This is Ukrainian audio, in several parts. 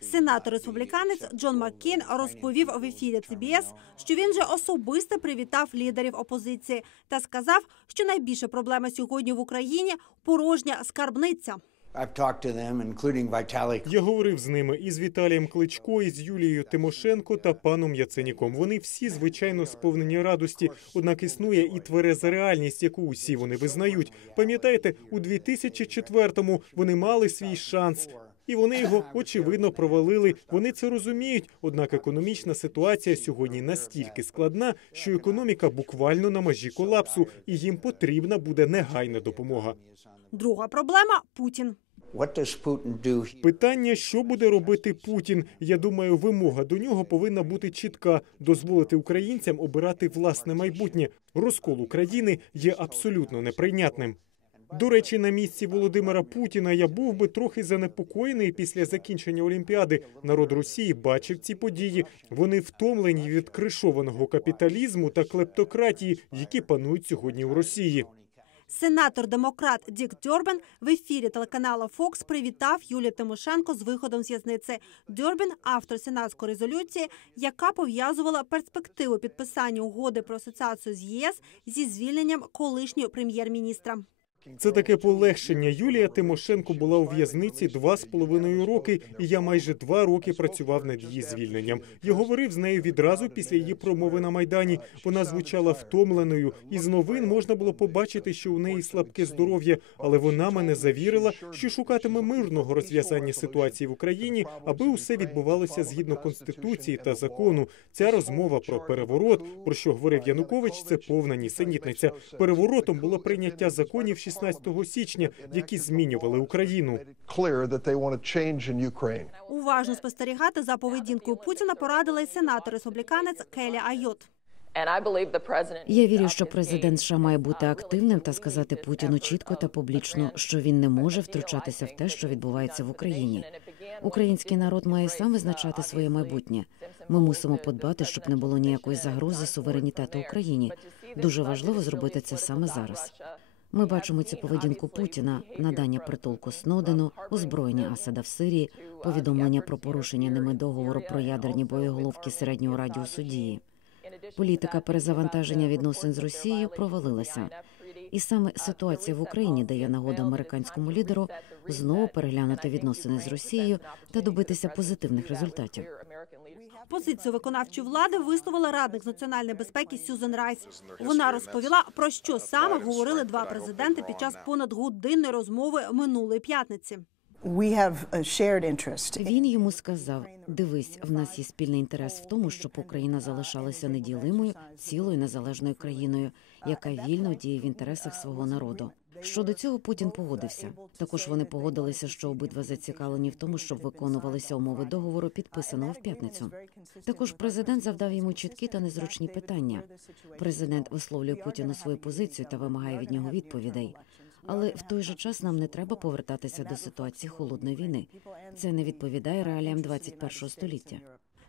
Сенатор республіканець Джон Маккін розповів в ефірі CBS, що він вже особисто привітав лідерів опозиції та сказав, що найбільша проблема сьогодні в Україні порожня скарбниця. Я говорив з ними і з Віталієм Кличко, і з Юлією Тимошенко та паном Яценіком. Вони всі звичайно сповнені радості. Однак існує і твереза реальність, яку усі вони визнають. Пам'ятаєте, у 2004-му вони мали свій шанс. І вони його очевидно провалили. Вони це розуміють. Однак економічна ситуація сьогодні настільки складна, що економіка буквально на межі колапсу, і їм потрібна буде негайна допомога. Друга проблема Путін. Питання, що буде робити Путін. Я думаю, вимога до нього повинна бути чітка: дозволити українцям обирати власне майбутнє. Розкол України є абсолютно неприйнятним. До речі, на місці Володимира Путіна я був би трохи занепокоєний після закінчення Олімпіади. Народ Росії бачив ці події. Вони втомлені від кришованого капіталізму та клептократії, які панують сьогодні у Росії. Сенатор демократ Дік Дьорбен в ефірі телеканалу Фокс привітав Юлію Тимошенко з виходом з в'язниці. Дьорбен – автор сенатської резолюції, яка пов'язувала перспективу підписання угоди про асоціацію з ЄС зі звільненням колишнього прем'єр-міністра. Це таке полегшення. Юлія Тимошенко була у в'язниці два з половиною роки, і я майже два роки працював над її звільненням. Я говорив з нею відразу після її промови на майдані. Вона звучала втомленою, і з новин можна було побачити, що у неї слабке здоров'я, але вона мене завірила, що шукатиме мирного розв'язання ситуації в Україні, аби усе відбувалося згідно конституції та закону. Ця розмова про переворот, про що говорив Янукович, це повна нісенітниця. Переворотом було прийняття законів 16 січня, які змінювали Україну. Уважно спостерігати за поведінкою Путіна порадила й сенатор республіканець Келі Айот. Я вірю, що президент США має бути активним та сказати Путіну чітко та публічно, що він не може втручатися в те, що відбувається в Україні. Український народ має сам визначати своє майбутнє. Ми мусимо подбати, щоб не було ніякої загрози суверенітету Україні. Дуже важливо зробити це саме зараз. Ми бачимо цю поведінку Путіна, надання притулку Снодену, озброєння Асада в Сирії, повідомлення про порушення ними договору про ядерні боєголовки середнього радіусу дії. Політика перезавантаження відносин з Росією провалилася. І саме ситуація в Україні дає нагоду американському лідеру знову переглянути відносини з Росією та добитися позитивних результатів. Позицію виконавчої влади висловила радник з національної безпеки Сюзан Райс. Вона розповіла про що саме говорили два президенти під час понадгодинної розмови минулої п'ятниці. Він йому сказав: дивись, в нас є спільний інтерес в тому, щоб Україна залишалася неділимою цілою незалежною країною, яка вільно діє в інтересах свого народу. Щодо цього Путін погодився. Також вони погодилися, що обидва зацікавлені в тому, щоб виконувалися умови договору, підписаного в п'ятницю. Також президент завдав йому чіткі та незручні питання. Президент висловлює Путіну свою позицію та вимагає від нього відповідей. Але в той же час нам не треба повертатися до ситуації холодної війни. Це не відповідає реаліям 21 століття.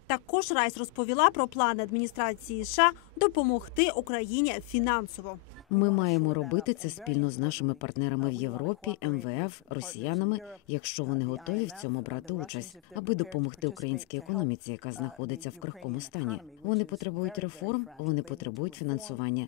Також Райс розповіла про плани адміністрації США допомогти Україні фінансово. Ми маємо робити це спільно з нашими партнерами в Європі, МВФ, росіянами, якщо вони готові в цьому брати участь, аби допомогти українській економіці, яка знаходиться в крихкому стані. Вони потребують реформ, вони потребують фінансування.